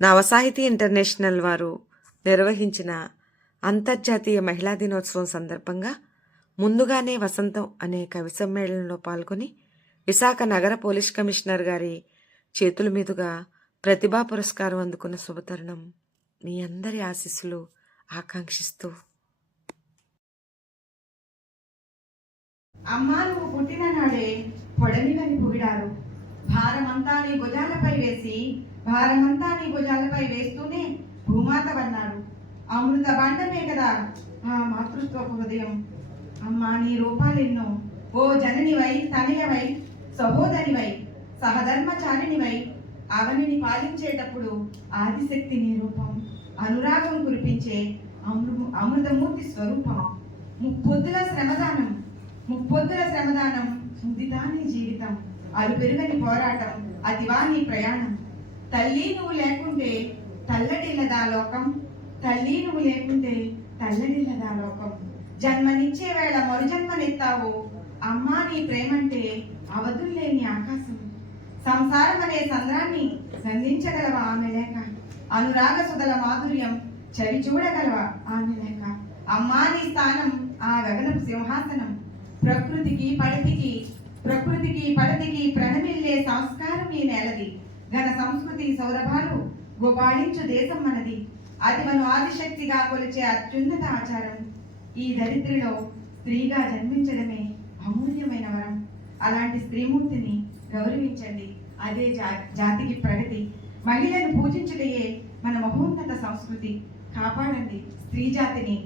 నవసాహితీ international వారు నిర్వహించిన అంతర్జాతీయ మహిళా దినోత్సవం సందర్భంగా ముందుగానే వసంతం అనే కవి సమ్మేళనంలో పాల్గొని విశాఖ నగర పోలీస్ కమిషనర్ గారి చేతుల మీదుగా ప్రతిభా పురస్కారం అందుకున్న శుభతరుణం. మీ అందరి ఆశీస్సులు ఆకాంక్షిస్తూ. అమ్మా, నువ్వు పుట్టిన నాడే పొడమివని పొగిడారు. భారమంతా నీ భుజాలపై వేస్తూనే భూమాత వన్నాడు. అమృత బాండమే కదా ఆ మాతృత్వపు హృదయం. అమ్మా, నీ రూపాలెన్నో. ఓ జననివై, తనయవై, సహోదరివై, సహధర్మచారిణివై అవనిని పాలించేటప్పుడు ఆదిశక్తి నీ రూపం. అనురాగం కురిపించే అమృతమూర్తి స్వరూపం. ముప్పొద్దుల శ్రమదానం ముదితా నీ జీవితం. అలుపెరుగని పోరాటం, అతివా నీ ప్రయాణం. తల్లి నువ్వు లేకుంటే తల్లడిల్లదా లోకం. జన్మనిచ్చే వేళ మరుజన్మనెత్తావు. అమ్మా, నీ ప్రేమంటే అవధుల్లేని ఆకాశం. సంసారం అనే సంద్రాన్ని సంధించగలవా ఆమె లేక. అనురాగ సుధల మాధుర్యం చవి చూడగలవా ఆమె లేక. అమ్మా, నీ స్థానం ఆ గగనపు సింహాసనం. ప్రకృతికి పడతికి ప్రణమిల్లే సంస్కారం ఈ నేలది. ఘన సంస్కృతి సౌరభాలు గోపాలించు దేశం మనది. అది మనం ఆదిశక్తిగా కొలిచే అత్యున్నత ఆచారం. ఈ దరిద్రిలో స్త్రీగా జన్మించడమే అమూల్యమైన వరం. అలాంటి స్త్రీమూర్తిని గౌరవించండి, అదే జాతికి ప్రగతి. మహిళను పూజించుటయే మన మహోన్నత సంస్కృతి. కాపాడండి స్త్రీ జాతిని.